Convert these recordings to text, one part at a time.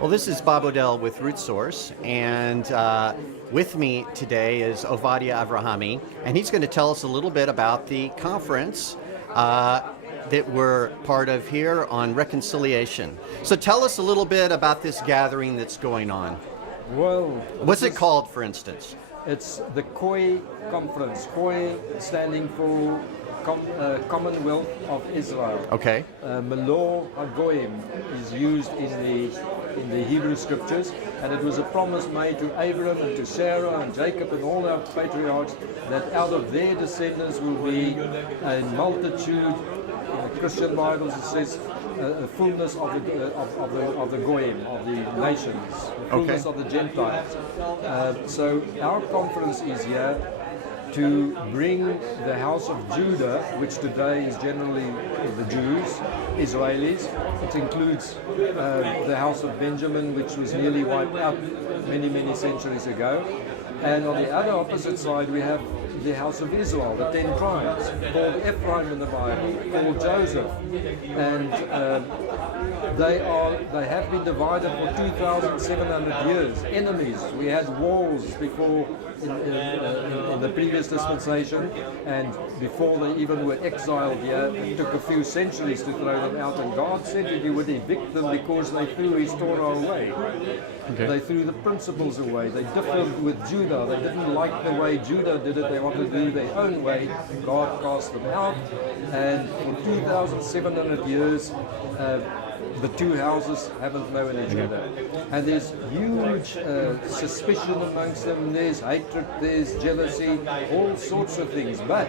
Well, this is Bob Odell with Root Source, and with me today is Ovadia Avrahami, and he's going to tell us a little bit about the conference that we're part of here on reconciliation. So tell us a little bit about this gathering that's going on. Well, what's it called, for instance? It's the KOI conference. KOI standing for Commonwealth of Israel. Okay. Melo Hagoyim is used in the Hebrew scriptures, and it was a promise made to Abraham and to Sarah and Jacob and all our patriarchs that out of their descendants will be a multitude. In the Christian Bibles it says a fullness of the Goyim, of the nations, fullness of the Gentiles. So our conference is here to bring the house of Judah, which today is generally the Jews, Israelis. It includes the house of Benjamin, which was nearly wiped out many centuries ago. And on the other opposite side, we have the house of Israel, the 10 tribes, called Ephraim in the Bible, called Joseph. And they have been divided for 2,700 years. Enemies. We had wars before in the previous dispensation, and before they even were exiled here, it took a few centuries to throw them out, and God said that He would evict them because they threw His Torah away. Okay. They threw the principles away. They differed with Judah. They didn't like the way Judah did it. They wanted to do their own way. God cast them out, and for 2,700 years the two houses haven't known each other. And there's huge suspicion amongst them, there's hatred, there's jealousy, all sorts of things. But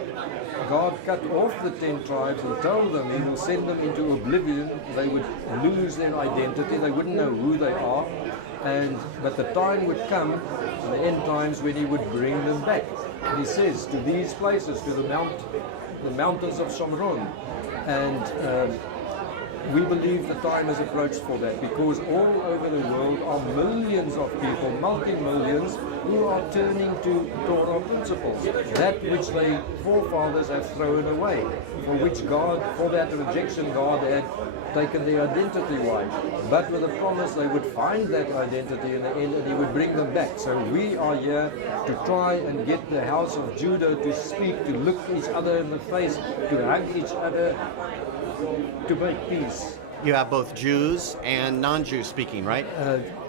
God cut off the 10 tribes and told them He will send them into oblivion. They would lose their identity, they wouldn't know who they are. But the time would come, in the end times, when He would bring them back. And He says, to these places, to the mountains of Shomron. And we believe the time has approached for that, because all over the world are millions of people, multi-millions, who are turning to Torah principles, that which their forefathers have thrown away, for which God, for that rejection, God had taken their identity away. But with a promise they would find that identity in the end, and He would bring them back. So we are here to try and get the house of Judah to speak, to look each other in the face, to hug each other, to make peace. You have both Jews and non-Jews speaking, right?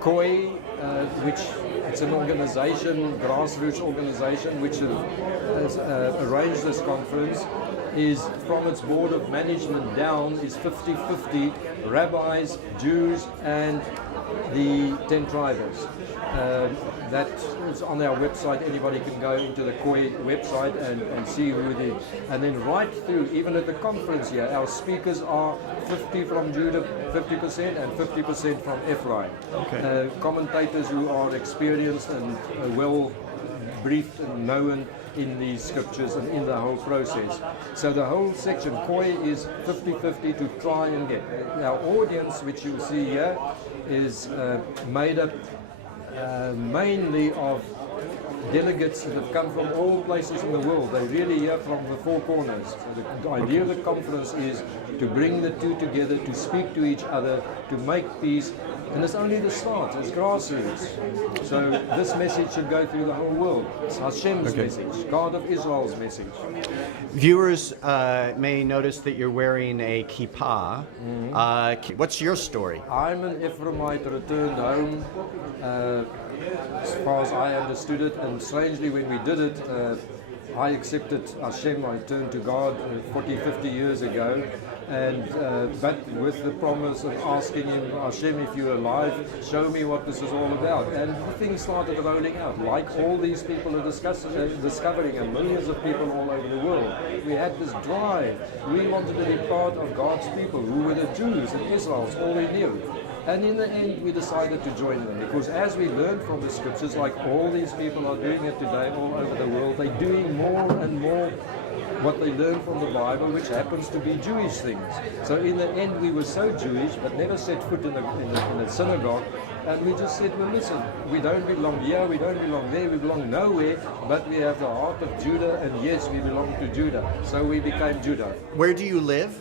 KOI, which it's an organization, grassroots organization, which has arranged this conference, is from its board of management down is 50-50 rabbis, Jews, and the 10 tribes. That is on our website. Anybody can go into the KOI website and see who they. And then right through, even at the conference here, our speakers are 50 from Judah, 50%, and 50% from Ephraim. Okay. Commentators who are experienced and well briefed and known in the scriptures and in the whole process. So the whole section, KOI, is 50-50 to try and get. Our audience, which you see here, is made up mainly of delegates that have come from all places in the world. They really hear from the four corners. So the idea of the conference is to bring the two together, to speak to each other, to make peace. And it's only the start, it's grassroots. So this message should go through the whole world. It's Hashem's message, God of Israel's message. Viewers may notice that you're wearing a kippah. Mm-hmm. What's your story? I'm an Ephraimite returned home, as far as I understood it. And strangely, when we did it, I accepted Hashem. I turned to God 40, 50 years ago. And but with the promise of asking Him, Hashem, if you're alive, show me what this is all about. And things started rolling out, like all these people are discovering, and millions of people all over the world. We had this drive. We wanted to be part of God's people, who were the Jews and Israelites, all we knew. And in the end, we decided to join them, because as we learned from the scriptures, like all these people are doing it today all over the world, they're doing more and more what they learned from the Bible, which happens to be Jewish things. So in the end, we were so Jewish, but never set foot in the synagogue. And we just said, well, listen, we don't belong here, we don't belong there, we belong nowhere, but we have the heart of Judah, and yes, we belong to Judah. So we became Judah. Where do you live?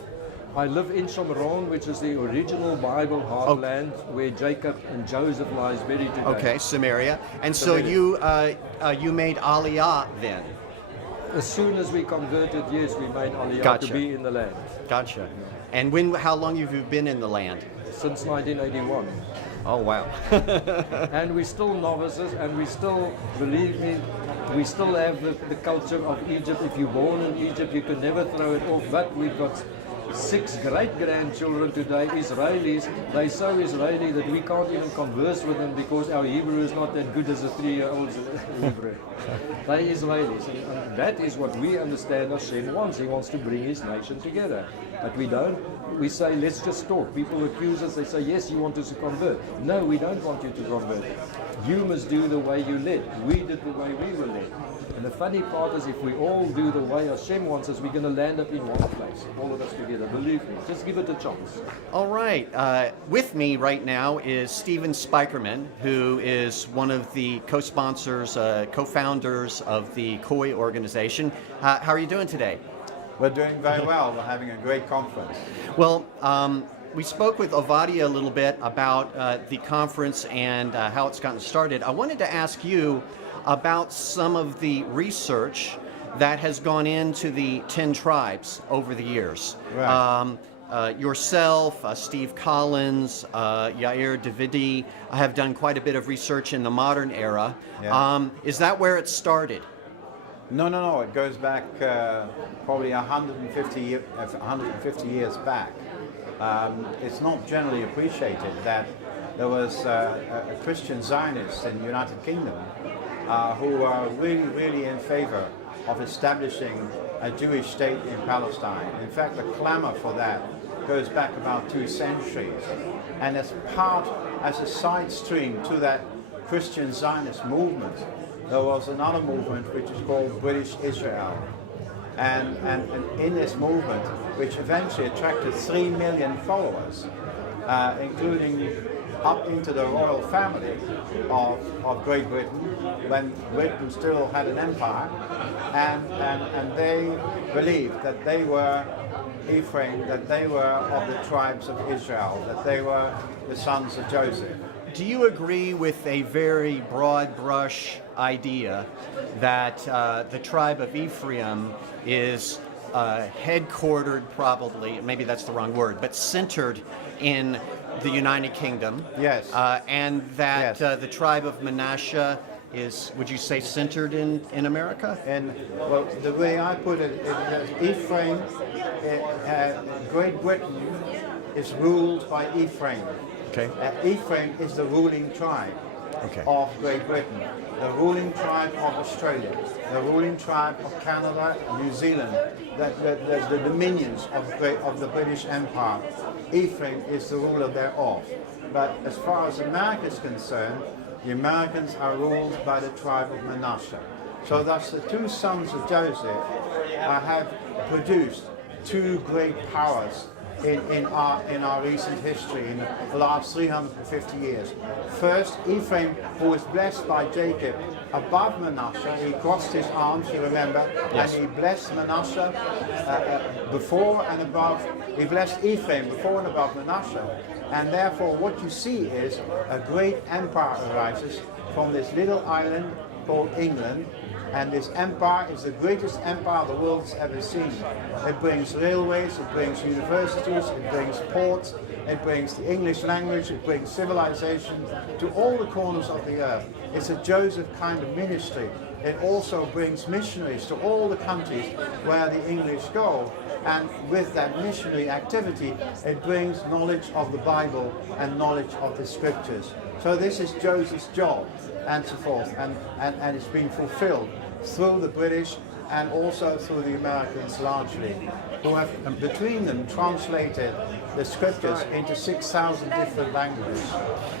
I live in Shomron, which is the original Bible heartland where Jacob and Joseph lies buried today. Okay, Samaria. And so Samaria. you made Aliyah then. As soon as we converted, yes, we made Aliyah Gotcha. to be in the land. Gotcha. And how long have you been in the land? Since 1981. Oh, wow. And we're still novices, and we still, believe me, we still have the culture of Egypt. If you're born in Egypt, you can never throw it off. But we've got 6 great-grandchildren today, Israelis. They're so Israeli that we can't even converse with them because our Hebrew is not that good as a 3-year-old's Hebrew. They're Israelis, and that is what we understand Hashem wants. He wants to bring his nation together. But we don't. We say, let's just talk. People accuse us. They say, yes, you want us to convert. No, we don't want you to convert. You must do the way you led. We did the way we were led. And the funny part is, if we all do the way Hashem wants us, we're going to land up in one place, all of us together. Believe me, just give it a chance. All right. With me right now is Stephen Spikerman, who is one of the co-sponsors, co-founders of the KOI organization. How are you doing today? We're doing very well. We're having a great conference. Well, we spoke with Ovadia a little bit about the conference and how it's gotten started. I wanted to ask you about some of the research that has gone into the 10 tribes over the years. Right. Yourself, Steve Collins, Yair Davidi have done quite a bit of research in the modern era. Yeah. Is that where it started? No. It goes back probably 150 years back. It's not generally appreciated that there was a Christian Zionist in the United Kingdom who were really in favor of establishing a Jewish state in Palestine. In fact, the clamor for that goes back about 2 centuries. And as a side stream to that Christian Zionist movement, there was another movement which is called British Israel. And in this movement, which eventually attracted 3 million followers, including up into the royal family of Great Britain, when Britain still had an empire, and they believed that they were Ephraim, that they were of the tribes of Israel, that they were the sons of Joseph. Do you agree with a very broad brush idea that the tribe of Ephraim is headquartered, probably, maybe that's the wrong word, but centered in the United Kingdom? Yes. And that Yes. the tribe of Manasseh is, would you say, centered in America? And well, the way I put it is that Ephraim, Great Britain is ruled by Ephraim. Okay. Ephraim is the ruling tribe of Great Britain, the ruling tribe of Australia, the ruling tribe of Canada, New Zealand, the dominions of the British Empire. Ephraim is the ruler thereof. But as far as America is concerned, the Americans are ruled by the tribe of Manasseh. So thus the 2 sons of Joseph have produced 2 great powers in our recent history, in the last 350 years. First, Ephraim, who was blessed by Jacob above Manasseh. He crossed his arms, you remember, yes. And he blessed Manasseh before and above. He blessed Ephraim before and above Manasseh. And therefore what you see is a great empire arises from this little island called England. And this empire is the greatest empire the world has ever seen. It brings railways, it brings universities, it brings ports, it brings the English language, it brings civilization to all the corners of the earth. It's a Joseph kind of ministry. It also brings missionaries to all the countries where the English go. And with that missionary activity, it brings knowledge of the Bible and knowledge of the scriptures. So this is Joseph's job, and so forth, and it's been fulfilled through the British and also through the Americans largely, who have between them translated the scriptures into 6,000 different languages.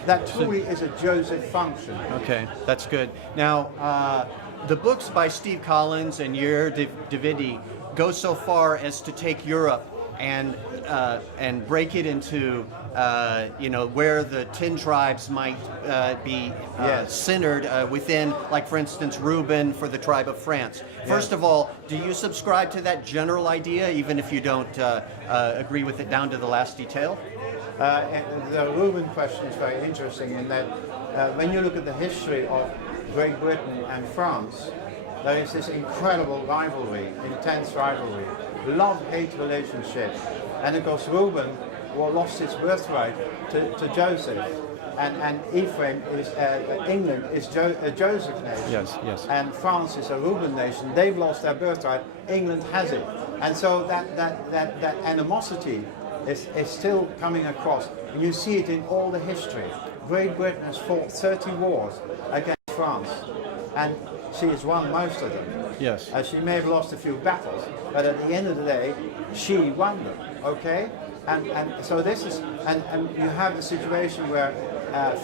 That truly is a Joseph function. Okay, that's good. Now, the books by Steve Collins and Yair Davidi go so far as to take Europe and break it into where the 10 tribes might be centered within, like for instance, Reuben for the tribe of France. First of all, do you subscribe to that general idea, even if you don't agree with it down to the last detail? The Reuben question is very interesting in that when you look at the history of Great Britain and France, there is this incredible rivalry, intense rivalry, love-hate relationship. And of course Reuben lost his birthright to Joseph. And Ephraim is England is a Joseph nation. Yes. And France is a Reuben nation. They've lost their birthright. England has it. And so that animosity is still coming across. And you see it in all the history. Great Britain has fought 30 wars against France, and she has won most of them. Yes. She may have lost a few battles, but at the end of the day, she won them. Okay. And so this is, and you have the situation where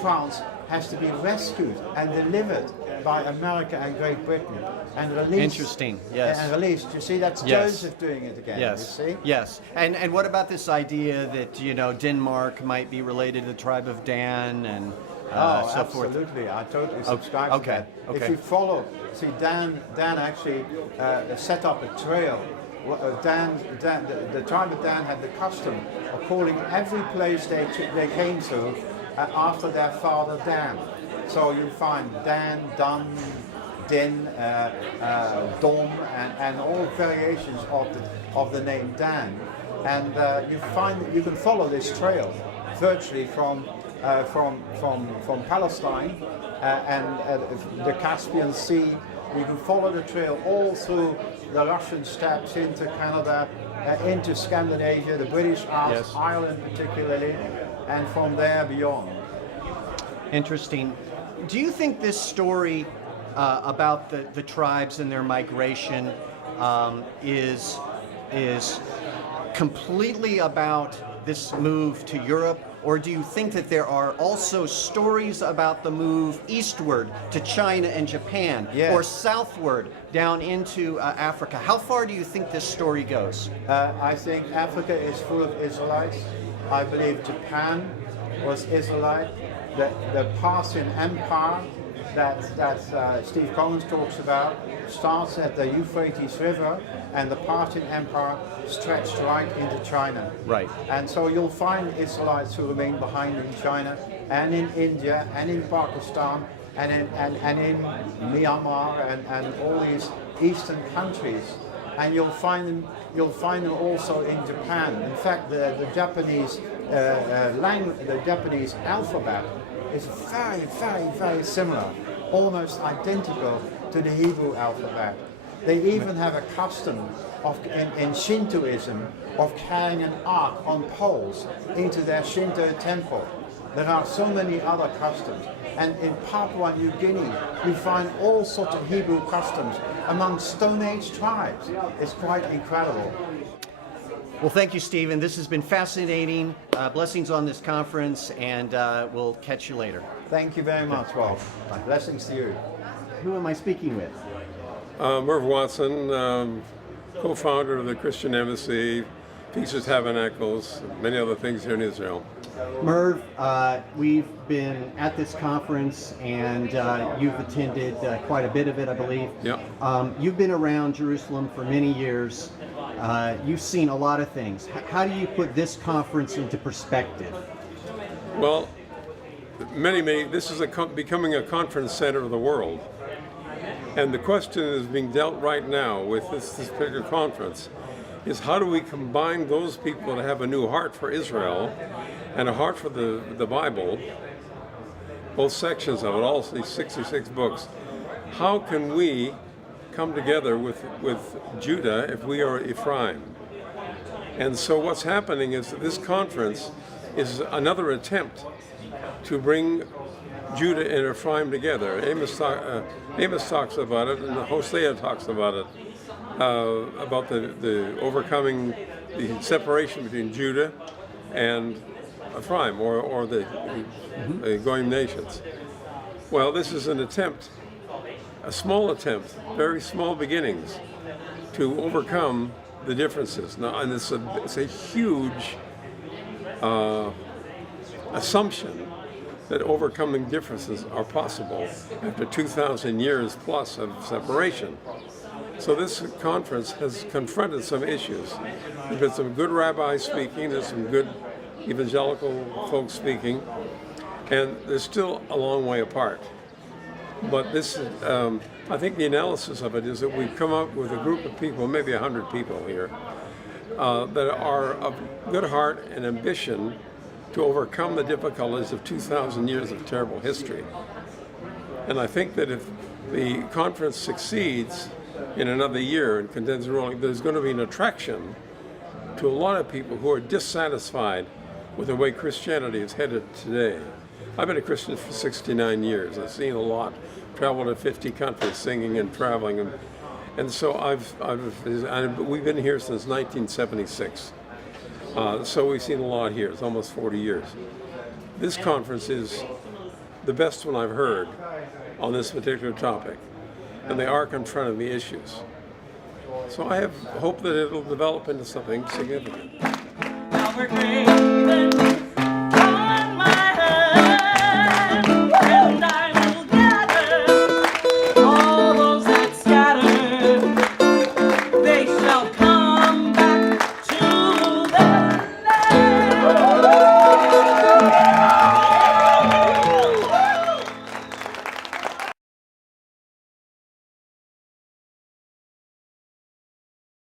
France has to be rescued and delivered by America and Great Britain and released. Interesting, yes. And released. You see, that's Joseph doing it again. Yes. You see? Yes. And what about this idea that Denmark might be related to the tribe of Dan and so forth? Absolutely. I totally subscribe to that. Okay. If you follow, see, Dan actually set up a trail. The tribe of Dan had the custom of calling every place they came to after their father Dan. So you find Dan, Dun, Din, Dom, and all variations of the name Dan. And you find that you can follow this trail virtually from Palestine and the Caspian Sea. You can follow the trail all through the Russian steppes into Canada, into Scandinavia, the British Isles, Ireland particularly, and from there beyond. Interesting. Do you think this story about the tribes and their migration is completely about this move to Europe? Or do you think that there are also stories about the move eastward to China and Japan, or southward down into Africa? How far do you think this story goes? I think Africa is full of Israelites. I believe Japan was Israelite. The Parthian Empire that Steve Collins talks about starts at the Euphrates River, and the Parthian Empire stretched right into China. Right. And so you'll find Israelites who remain behind in China, and in India, and in Pakistan, and in Myanmar, and all these eastern countries. And you'll find them also in Japan. In fact, the Japanese language, the Japanese alphabet, is very, very, very similar, almost identical to the Hebrew alphabet. They even have a custom in Shintoism of carrying an ark on poles into their Shinto temple. There are so many other customs. And in Papua New Guinea, you find all sorts of Hebrew customs among Stone Age tribes. It's quite incredible. Well, thank you, Stephen. This has been fascinating. Blessings on this conference, and we'll catch you later. Thank you very much, Rob. Blessings to you. Who am I speaking with? Merv Watson, co-founder of the Christian Embassy, Feast of Tabernacles, many other things here in Israel. Merv, we've been at this conference, and you've attended quite a bit of it, I believe. Yep. You've been around Jerusalem for many years. You've seen a lot of things. How do you put this conference into perspective? Well, this is becoming a conference center of the world. And the question is being dealt right now with this particular conference is how do we combine those people that have a new heart for Israel and a heart for the Bible, both sections of it, all these 66 books. How can we come together with Judah if we are Ephraim? And so what's happening is that this conference is another attempt to bring Judah and Ephraim together. Amos talks about it, and Hosea talks about it, about the overcoming the separation between Judah and Ephraim, or the going nations. Well, this is an attempt, a small attempt, very small beginnings, to overcome the differences. Now, and it's a huge assumption that overcoming differences are possible after 2,000 years plus of separation. So this conference has confronted some issues. There's been some good rabbis speaking, there's some good evangelical folks speaking, and they're still a long way apart. But this, I think the analysis of it is that we've come up with a group of people, maybe 100 people here, that are of good heart and ambition to overcome the difficulties of 2,000 years of terrible history. And I think that if the conference succeeds in another year and continues rolling, there's going to be an attraction to a lot of people who are dissatisfied with the way Christianity is headed today. I've been a Christian for 69 years. I've seen a lot, traveled to 50 countries singing and traveling. And so we've been here since 1976. So we've seen a lot here. It's almost 40 years. This conference is the best one I've heard on this particular topic. And they are confronting the issues. So I have hope that it'll develop into something significant. Now we're great.